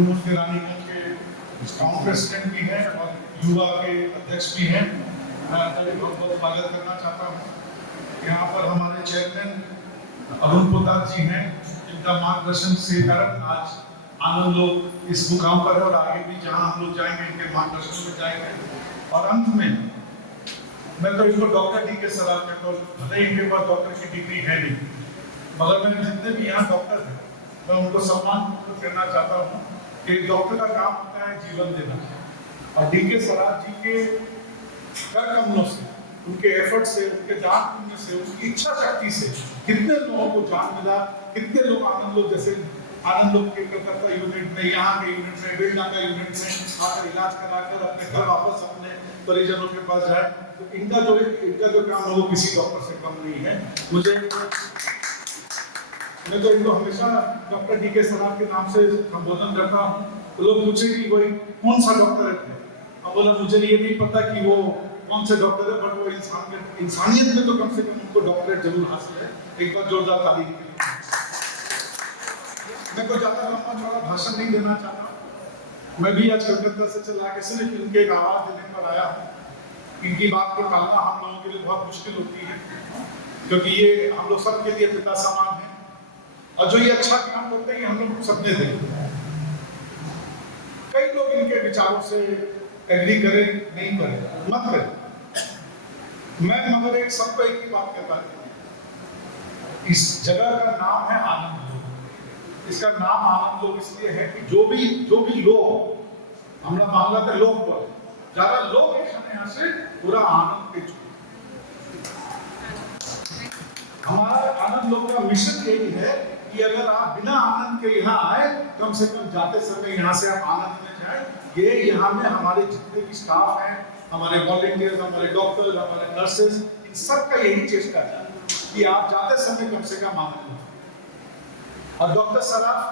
University Raniganj के town president भी हैं और युवा के अध्यक्ष भी हैं। मैं आपका भी बहुत बहुत स्वागत करना चाहता हूँ। यहाँ पर हमारे चेयरमैन अरुण पोदार जी हैं, जिनका मार्गदर्शन से कारण आज आनंद लोग इस मुकाम पर है और आगे भी जहाँ हम लोग जाएंगे इनके मार्गदर्शन में जाएंगे। और अंत में मैं तो इनको डॉक्टर डी के सलाम कहता हूँ, भले इनके पास डॉक्टर की डिग्री है नहीं, मगर मैं जितने भी यहाँ डॉक्टर हैं मैं उनको सम्मान करना चाहता हूँ कि डॉक्टर का काम होता है जीवन देना। और डी के सलाम जी के कर कमलों से, उनके एफर्ट से, उनके जान पुण्य से, उनकी इच्छा शक्ति से कितने लोगों को जान मिला, कितने लोग आनंद लोग जैसे आनंद लोग के कलकत्ता यूनिट में, यहाँ के यूनिट में, बिरला का यूनिट में आकर इलाज कराकर अपने घर वापस अपने परिजनों के पास जाए। तो इनका जो काम है वो किसी डॉक्टर से कम नहीं है। मैं तो इनको हमेशा डॉक्टर डी के सलाम के नाम से संबोधन करता हूँ। तो लोग पूछे कि वही कौन सा डॉक्टर है, अब बोला मुझे ये नहीं पता कि वो कौन से डॉक्टर है, बट वो इंसानियत में तो कम से कम उनको डॉक्टरेट जरूर हासिल है। एक बार जोरदार ताली के लिए। मैं कोई ज्यादा लंबा चौड़ा भाषण नहीं देना चाहता। मैं भी आज कलकत्ता से चला के सिर्फ इनके एक आवाज देने पर आया हूँ। इनकी बात को टालना हम लोगों के लिए बहुत मुश्किल होती है, क्योंकि ये हम लोग सबके लिए पिता समान है और जो ये अच्छा काम करते हैं हम लोग सपने देखते हैं। कई लोग इनके विचारों से एग्री करें नहीं करें, मत करें, मैं मगर एक सबको एक ही बात कहता हूँ, इस जगह का नाम है आनंद लोग। इसका नाम आनंद लोग इसलिए है कि जो भी लोग हमरा मामला के लोग बोले ज्यादा लोग यहाँ से पूरा आनंद के हमारा आनंद लोग का मिशन यही है कि अगर आप बिना आनंद के यहाँ आए, कम से कम जाते समय यहाँ से आप आनंद में जाए। ये यहाँ में हमारे जितने भी स्टाफ हैं, हमारे वॉलंटियर्स, हमारे डॉक्टर, हमारे नर्सेस, इन सब का यही चेष्टा है कि आप जाते समय कम से कम आनंद में। और डॉक्टर सराफ,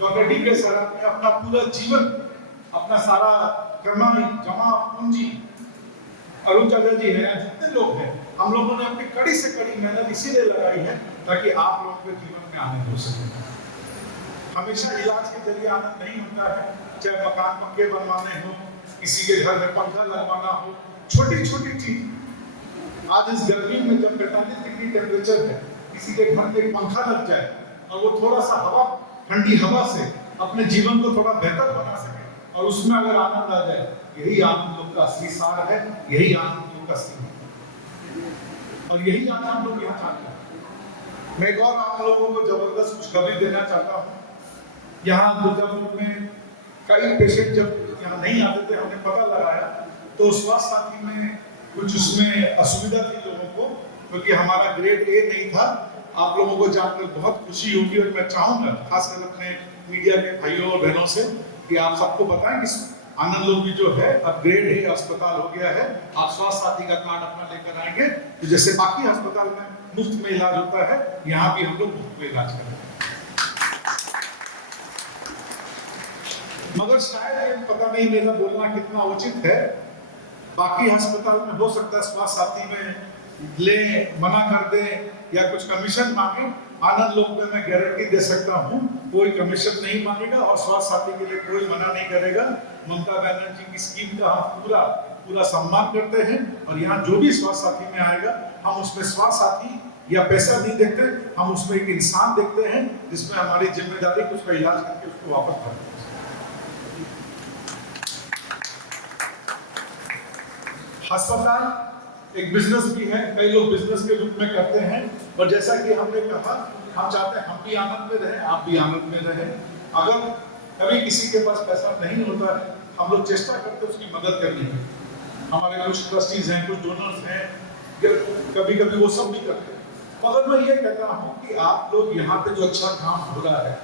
डॉक्टर डी के सराफ ने अपना पूरा जीवन, अपना सारा कमाई जमा पूंजी, अरुण चाचा जी हैं, जितने लोग हैं, हम लोगों ने अपनी कड़ी से कड़ी मेहनत इसीलिए लगाई है ताकि आप लोगों के जीवन में आनंद हो सके। हमेशा इलाज के जरिए आनंद नहीं होता है, चाहे मकान पक्के बनवाने हो, किसी के घर में पंखा लगवाना हो, छोटी छोटी चीज। आज इस गर्मी में जब 45 डिग्री टेम्परेचर है, किसी के घर में पंखा लग जाए और वो थोड़ा सा हवा, ठंडी हवा से अपने जीवन को थोड़ा बेहतर बना सके और उसमें अगर आनंद आ जाए, यही आनंद लोग का असली सार है, यही आनंद लोग का असली और यही आनंद लोग यहाँ चाहते हैं। मैं एक और आप लोगों को जबरदस्त खुशखबरी देना चाहता हूँ। यहाँ दुर्गापुर में कई पेशेंट जब यहाँ नहीं आते थे, हमने पता लगाया तो स्वास्थ्य साथी में कुछ उसमें असुविधा थी लोगों को, क्योंकि हमारा ग्रेड ए नहीं था। आप लोगों को जानकर बहुत खुशी होगी और मैं चाहूंगा खासकर अपने मीडिया के भाइयों और बहनों से कि आप सबको बताएं कि आनंद लोग भी जो है अब ग्रेड ए अस्पताल हो गया है। आप स्वास्थ्य साथी का कार्ड अपना लेकर आएंगे तो जैसे बाकी अस्पताल में मुफ्त में इलाज होता है, यहाँ भी हम लोग मुफ्त में इलाज करेंगे। मगर शायद पता नहीं मेरा बोलना कितना उचित है, बाकी अस्पताल में हो सकता है स्वास्थ्य साथी में ले मना कर दे या कुछ कमीशन मांगे। आनंद लोग में मैं गारंटी दे सकता हूँ कोई कमीशन नहीं मांगेगा और स्वास्थ्य साथी के लिए कोई मना नहीं करेगा। ममता बनर्जी की स्कीम का हम पूरा सम्मान करते हैं और यहाँ जो भी स्वास्थ्य साथी में आएगा, हम उसमें स्वास्थ्य साथी या पैसा नहीं देखते, हम उसमें एक इंसान देखते हैं जिसमें हमारी जिम्मेदारी उसका इलाज करके उसको वापस करते हैं। अस्पताल एक बिजनेस भी है, कई लोग बिजनेस के रूप में करते हैं और जैसा कि हमने कहा, हम चाहते हैं हम भी आनंद में रहें, आप भी आनंद में रहें। अगर कभी किसी के पास पैसा नहीं होता है, हम लोग चेष्टा करते हैं उसकी मदद करने की। हमारे कुछ ट्रस्टीज हैं, कुछ डोनर्स हैं, कभी कभी वो सब भी करते हैं। मगर मैं ये कहता हूँ कि आप लोग यहाँ पे जो अच्छा काम हो रहा है,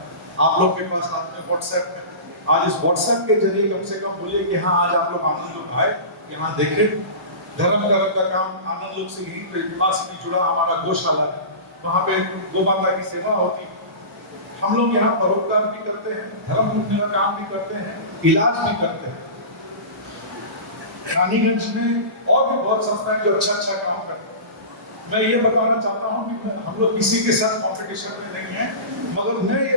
आप लोग के पास हाथ में व्हाट्सएप है, आज इस व्हाट्सएप के जरिए कम से कम बोलिए कि हाँ आज आप लोग आनंद लोग आए, यहाँ देखें। धर्म का काम आनंद लोग से ही पास भी जुड़ा हमारा गौशाला है, वहाँ पे गौ माता की सेवा होती है। हम लोग यहाँ परोपकार भी करते हैं, धर्म का काम भी करते हैं, इलाज भी करते हैं। रानीगंज में और भी बहुत संस्थाएं जो अच्छा काम करते हैं। मैं ये बताना चाहता हूँ कि हम लोग किसी के साथ कंपटीशन में नहीं है, मगर मैं ये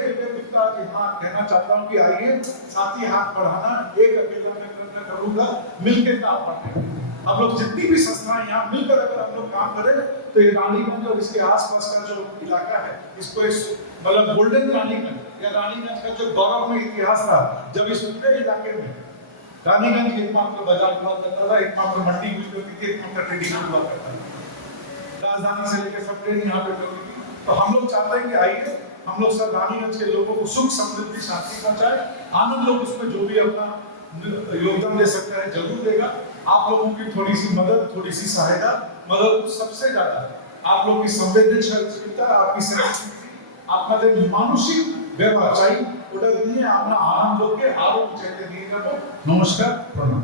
का कि हाँ कहना चाहता हूँ कि आइए साथी हाथ बढ़ाना, एक अकेला मैं करूँगा, मिलकर काम करते हैं। हम लोग जितनी भी संस्थाएं यहाँ मिलकर अगर हम लोग काम करें तो ये रानीगंज और इसके आसपास का जो इलाका है इसको मतलब गोल्डन रानीगंज या रानीगंज का जो गौरव में इतिहास था, जब इस पूरे इलाके में रानीगंज एकमात्र बाजार हुआ करता था, एकमात्र मंडी हुआ करती थी, एकमात्र ट्रेडिंग हुआ करता था, राजधानी से लेकर सब ट्रेन यहाँ पे होती थी। तो हम लोग चाहते हैं कि आइए हम लोग सब रानीगंज के लोगों को सुख समृद्धि शांति पहुंचाए। आनंद लोग उसमें जो भी अपना योगदान दे सकता है जरूर देगा। आप लोगों की थोड़ी सी मदद, थोड़ी सी सहायता, मदद सबसे ज्यादा आप लोग की संवेदनशीलता, आपकी सेंसिटिविटी, आपका मानसिक व्यवहार चाहिए ওটা দিয়ে আমরা আনন্দকে আরো উঁচাইতে নিয়ে যাব। নমস্কার, প্রণাম।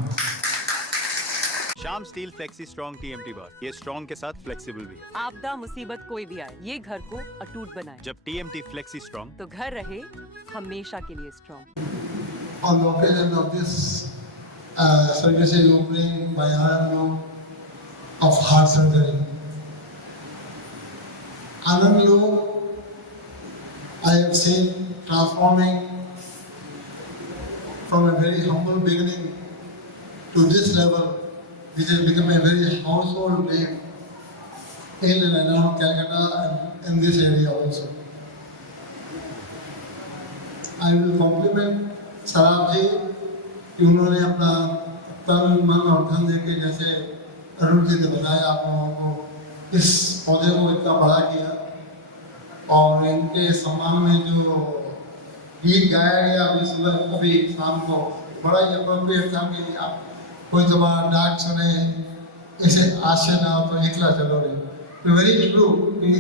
Shyam steel flexi strong TMT बार, ये स्ट्रॉन्ग के साथ फ्लेक्सिबल भी है। आपदा मुसीबत कोई भी आए, ये घर को अटूट बनाए। जब टीएमटी फ्लेक्सी स्ट्रॉन्ग, तो घर रहे हमेशा के लिए strong. On the occasion of this services opening by Anand of heart surgery, Anand I have seen transforming from a very humble beginning to this level, which has become a very household name in and around Calcutta and in this area also. I will compliment सराब जी कि उन्होंने अपना तन मन और धन देके, जैसे अरुण जी ने बताया आप लोगों को, इस पौधे को इतना बड़ा किया। और इनके सम्मान में जो गीत गाया गया अभी सुबह, अभी शाम को, बड़ा ही अप्रोप्रिएट था कि आप कोई तुम्हारा डाक सुने, ऐसे आशय ना हो तो एकला चलो रे। तो वेरी ट्रू कि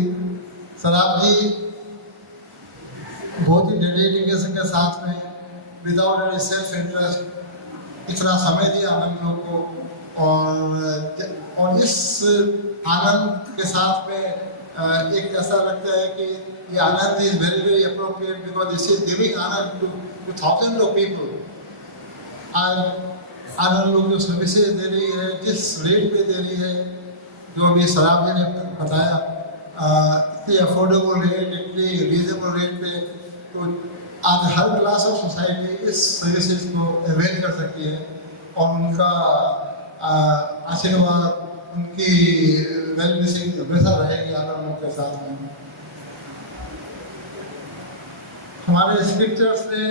सराब जी बहुत ही डेडिकेशन के साथ में विदाउट एनी सेल्फ इंटरेस्ट इतना समय दिया आनंद लोग को। और इस आनंद के साथ में एक ऐसा लगता है कि ये anand is very very appropriate because this is giving anand to thousand of people. आज आनंद लोग जो सर्विसेज दे रही है, जिस रेट पे दे रही है, जो अभी सराब जी ने बताया, इतनी अफोर्डेबल रेट, इतनी रीजनेबल रेट पे, तो आज हर क्लास ऑफ सोसाइटी इस सर्विसेज को अवेल कर सकती है। और उनका आशीर्वाद, उनकी वेल विशिंग हमेशा रहेगी आनंद के साथ में। हमारे स्क्रिप्चर्स ने,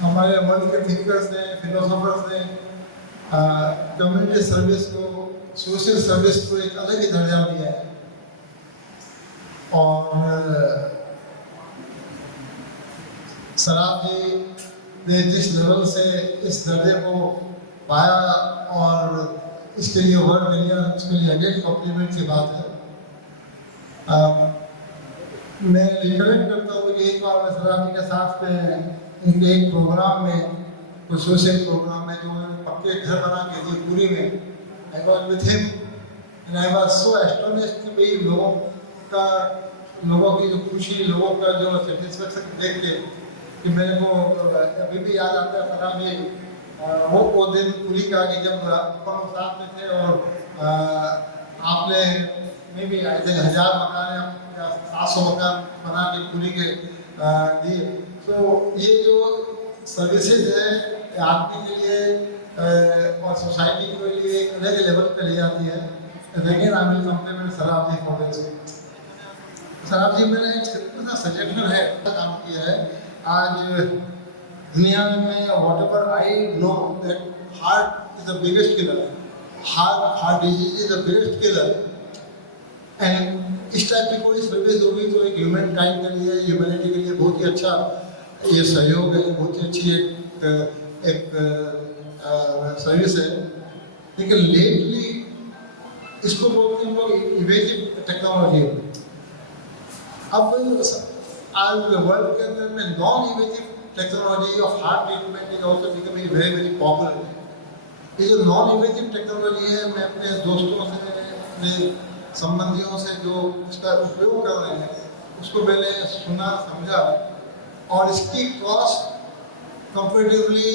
हमारे वर्ल्ड के थिंकर्स ने, फिलोसोफर्स ने कम्युनिटी सर्विस को, सोशल सर्विस को एक अलग ही दर्जा दिया है। और सराब जी ने जिस लेवल से इस दर्जे को पाया और इसके लिए वर्ड मिलिया, उसके लिए अगेन कॉम्प्लीमेंट की बात है। मैं रिकलेक्ट करता हूँ कि एक बार मैं सराब जी के साथ में इनके एक प्रोग्राम में, कोई सोशल प्रोग्राम में, जो उन्होंने पक्के घर बना के दिए पूरी में, I was with him and I was so astonished कि भाई लोगों की जो खुशी, लोगों का जो सेटिस्फेक्शन देख के कि मेरे को अभी भी याद आता है सराब जी वो दिन पूरी का, कि जब अपन साथ में थे और आपने में भी आई थिंक 1000 मकान या 700 मकान बना के पूरी के दिए। तो ये जो सर्विसेज है आदमी के लिए और सोसाइटी के लिए एक अलग लेवल पे ले जाती है। लेकिन आई विल कम्प्लीमेंट सराब जी फॉर दिस। सराब जी मैंने एक सिंपल सा सजेशन है काम किया है। आज दुनिया में whatever I know that heart is the biggest killer, heart disease is the biggest killer, and इस टाइप की कोई सर्विस होगी तो एक ह्यूमन काइंड के लिए, ह्यूमैनिटी के लिए बहुत ही अच्छा ये सहयोग है, बहुत ही अच्छी एक सर्विस है। लेकिन लेटली इसको बोलते हैं लोग इवेजिव टेक्नोलॉजी। अब आज वर्ल्ड के अंदर में non evasive technology of heart treatment is also becoming very very popular. ये जो नॉन इवेजिव टेक्नोलॉजी है, मैं अपने दोस्तों से, अपने संबंधियों से जो इसका उपयोग कर रहे हैं उसको मैंने सुना, समझा, और इसकी कॉस्ट कंपेरेटिवली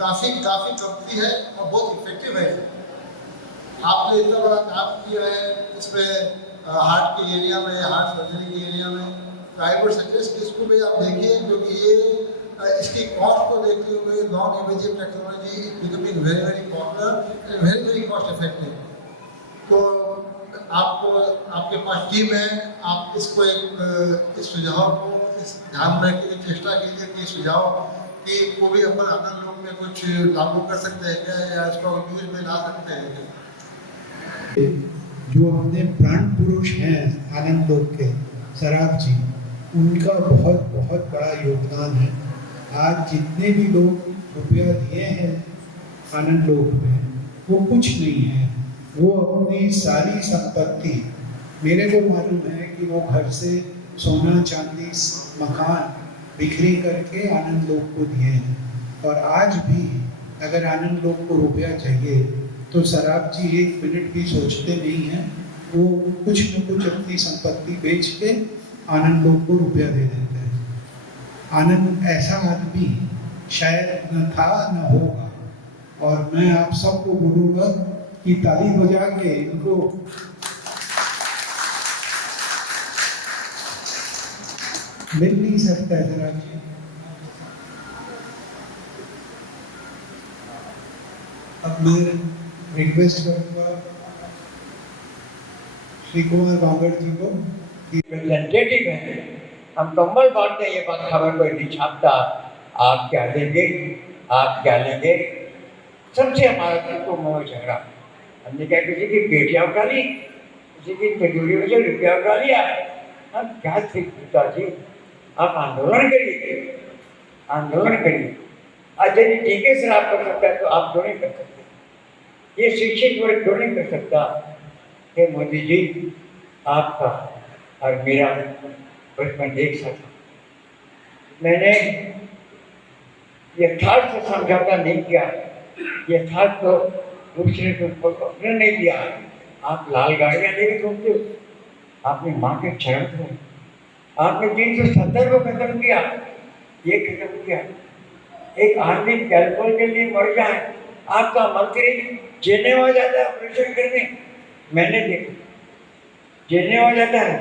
काफ़ी कमती है और बहुत इफेक्टिव है। आपने इतना बड़ा काम किया है, इसमें हार्ट के एरिया में, हार्ट सर्जरी के एरिया में। तो आई वुड सजेस्ट कि इसको भी आप देखिए, क्योंकि ये इसकी कॉस्ट को देखते हुए non imaging technology becoming very very popular and very very cost effective. तो आपको, आपके पास टीम है, आप इसको इस सुझाव को इस ध्यान में रखिए, चेष्टा कीजिए कि सुझाव कि को भी अपन आनंद लोक में कुछ लागू कर सकते हैं क्या, या इसको यूज में ला सकते हैं क्या। जो अपने प्राण पुरुष हैं आनंद लोक के सराफ जी, उनका बहुत बहुत बड़ा योगदान है। आज जितने भी लोग रुपया दिए हैं आनंद लोक में, वो कुछ नहीं है, वो अपनी सारी संपत्ति, मेरे को मालूम है कि वो घर से सोना चांदी मकान बिक्री करके आनंद लोक को दिए हैं। और आज भी अगर आनंद लोक को रुपया चाहिए तो सराफ जी 1 मिनट भी सोचते नहीं हैं, वो कुछ न कुछ अपनी संपत्ति बेच के आनंद लोक को रुपया दे देते हैं। आनंद ऐसा आदमी शायद न था न होगा, और मैं आप सबको बोलूँगा कि ताली बजा के इनको मिल नहीं सकता है जरा जी। अब मैं रिक्वेस्ट करूँगा श्री कुमार बांगड़ जी को, रिप्रेजेंटेटिव हैं, हम कम्बल बांटते हैं, ये बात खबर कोई नहीं छापता। आप क्या देंगे, आप क्या लेंगे, सबसे हमारा तो मोह झगड़ा। हमने क्या किसी की बेटियाँ उठा ली, किसी की तिजोरी में से रुपया उठा लिया। हम क्या थे पिताजी, आप आंदोलन करिए, आंदोलन करिए। अच्छा जी ठीक है सर, आप कर सकता है तो आप क्यों नहीं कर सकते, ये शिक्षित वर्ग क्यों नहीं कर सकता। हे मोदी जी, आपका और मेरा बचपन एक साथ, मैंने यथार्थ से समझौता नहीं किया, यथार्थ को दूसरे को अपने नहीं दिया। आप लाल गाड़ियाँ लेके घूमते हो, आपने माँ के चरण धोए, आपने 370 को खत्म किया, ये खत्म किया। एक आदमी कैलकुल के लिए मर जाए, आपका मंत्री जेने हो जाता है ऑपरेशन करने, मैंने देखा जेने हो जाता है,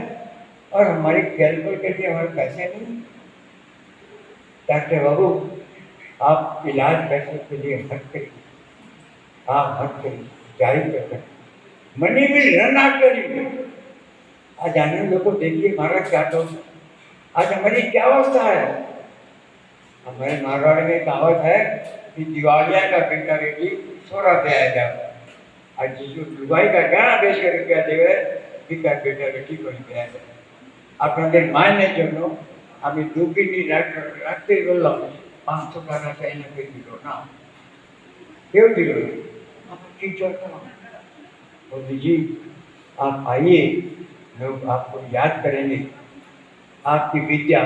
और हमारे कैलकुल के लिए हमारे पैसे नहीं। डॉक्टर बाबू, आप इलाज पैसे के लिए मत करिए, आप मत करिए, जारी कर सकते, money will run after you. आज आने लोगों को देखिए हमारा क्या तो, आज हमारी क्या अवस्था है। हमारे मारवाड़ में कहावत है कि दिवालिया का बेटा बेटी सोरा पे आ जाओ, आज जो दुबई का गहना बेच कर रुपया देवे बेटा बेटी को नहीं पे आ जाए। আপনাদের মাইনের জন্য আমি 2 কিডনি রাখতে বললাম, 500 টাকা চাইলে কেউ দিল না, কেউ दिल ना। ठीक चलता मोदी जी, आप आइए, लोग आपको याद करेंगे, आपकी विद्या,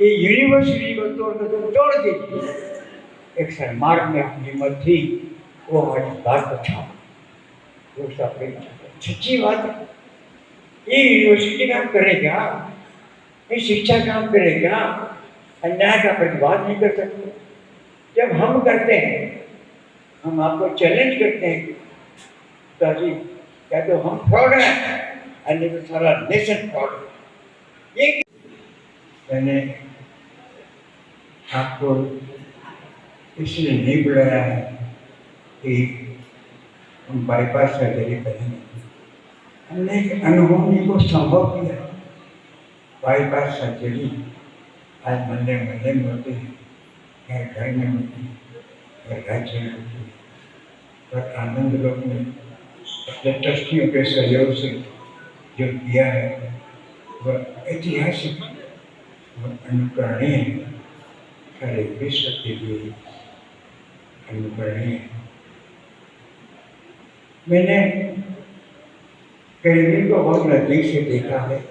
ये यूनिवर्सिटी को तोड़ दीजिए। एक सन्मार्ग में अपनी हिम्मत थी, वो हमारी बात को छाप, वो सब सच्ची बात है। ये यूनिवर्सिटी काम करेगा, ये शिक्षा काम करेगा, अन्याय का प्रतिवाद नहीं कर सकते। जब हम करते हैं, हम आपको चैलेंज करते हैं पिताजी, क्या तो हम फ्रॉड हैं, अन्य तो सारा नेशन फ्रॉड है। ये मैंने आपको इसलिए नहीं बुलाया है कि हम बाईपास सर्जरी करेंगे, हमने एक अनुभवी को संभव किया। बाईपास सर्जरी आज महीने में होती है, घर घर में होती है, घर राज्य में होती है, पर आनंद लोक ने अपने ट्रस्टियों के सहयोग से जो किया है वह ऐतिहासिक, वह अनुकरणीय है, सारे विश्व के लिए अनुकरणीय है। मैंने करीबी को बहुत नजदीक से देखा है,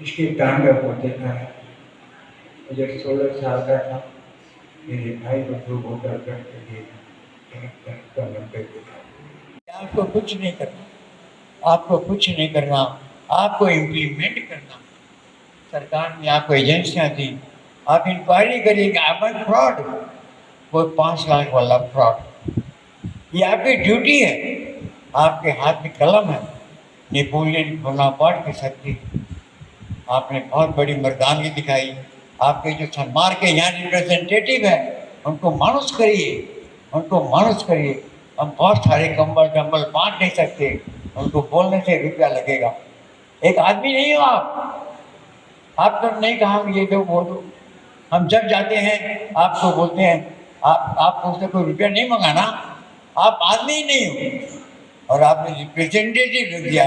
इसके तांडव को देखा है। जब 16 साल का था, मेरे भाई को 2 बोतल करके दिया। आपको कुछ नहीं करना, आपको कुछ नहीं करना, आपको इम्प्लीमेंट करना। सरकार ने आपको एजेंसियाँ दी, आप इंक्वायरी करिएगा, आप फ्रॉड, वो 5 लाख वाला फ्रॉड, ये आपकी ड्यूटी है, आपके हाथ में कलम है, नेपोलियन बोनापार्ट की शक्ति। आपने बहुत बड़ी मर्दानगी दिखाई। आपके जो सनमार्ग के यहाँ रिप्रेजेंटेटिव है उनको मानुस करिए, उनको मानुस करिए। हम बहुत सारे कंबल डम्बल बांट नहीं सकते, उनको बोलने से रुपया लगेगा। एक आदमी नहीं हो आप तो नहीं कहा ये दो वो दो। हम जब जाते हैं आपको बोलते हैं आपको उससे कोई रुपया नहीं मंगाना, आप आदमी ही नहीं हो। और आपने रिप्रेजेंटेटिव रख दिया।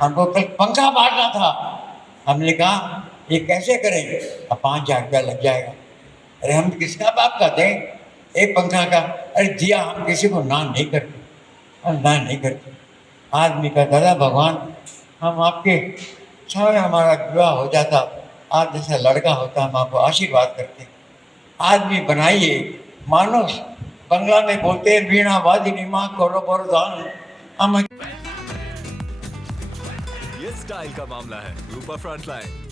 हमको कल पंखा बांटना था, हमने कहा ये कैसे करेंगे, अब 5,000 रुपया लग जाएगा। अरे हम किसका बाप का दें एक पंखा का? अरे दिया, हम किसी को ना नहीं करते, हम ना नहीं करते। आदमी का दादा भगवान, हम आपके समय हमारा विवाह हो जाता, आप जैसा लड़का होता हम आपको आशीर्वाद करते। आदमी बनाइए, मानुष। बंगला में बोलते हैं वीणा वादिनी माँ करो बरदान। हम ये स्टाइल का मामला है, रूपा फ्रंटलाइन।